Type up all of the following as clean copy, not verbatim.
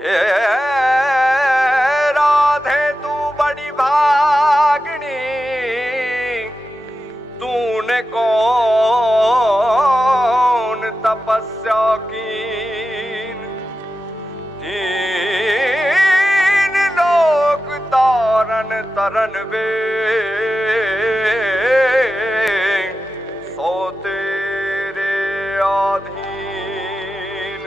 એ રાધે તું બડી ભાગણી તूने कौन तपस्या कीन तीन लोक तारन तरन वे सो तेरे आधीन।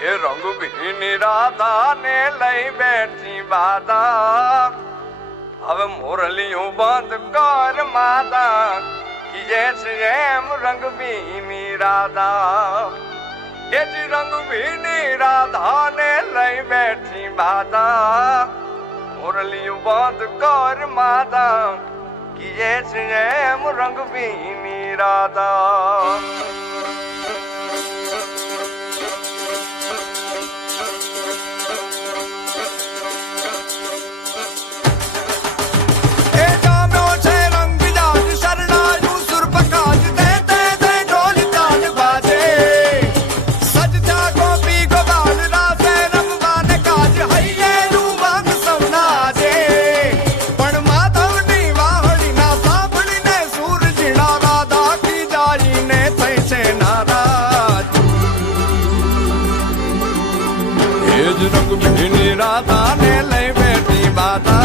ये रंग भी राधा ने लई बैठी बाधा अब मुरलियों बंद कर माता कि जैसे एम रंग भी राधा ये जी रंग भी राधा ने लई बैठी बाधा मुरलियों बंद कर माता कि जैसे एम रंग भी राधा। रंग भीनी राधा ने लई बैठी बाधा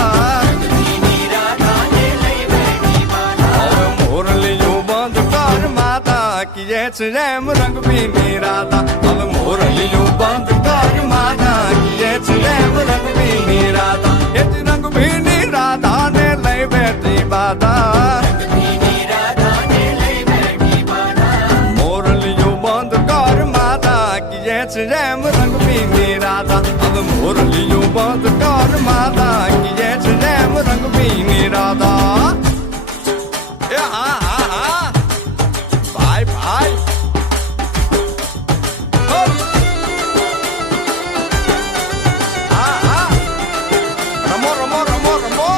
मोरलियों बंद कर माता कि जैसे जैम रंग भीनी राधा अब मोरलियों बंद कर माता कि जैसे जैम रंग भीनी राधा ये रंग भीनी राधा ने लई बैठी बाधा मोरलियों बंद कर माता कि जैसे जैम रंग भीनी राधा अब मुरलियों बंद कर माता की जैसे जैम रंग भीनी राधा। हाँ हाँ हाँ भाई भाई हाँ हाँ रमो रमो रमो रमो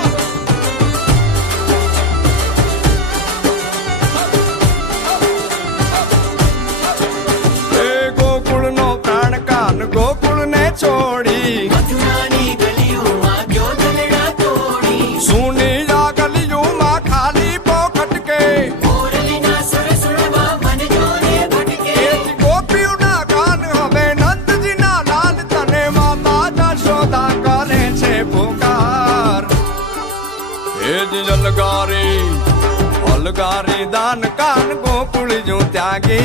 गोकुल नो प्राण कान गोकुल ने छोड़ी मथुरानी गलियों मां क्यों दलड़ा तोड़ी सुनी जा गलियों मां खाली पोखट के मोरली ना सुर सुरवा मन जोरे भटके गोपियों ना कान हवे नंद जी ना लाल तने माता जशोदा करे छे पुकार हे जलगारी अलगारी दान कान गोकुल जो त्यागी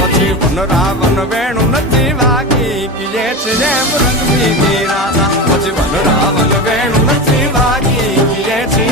પછી વન રાવણ વેણુ નથી વાગી કે જે જેમ રંગ ભીની રાધા પછી વન રાવણ વેણુ નથી વાગી કે જે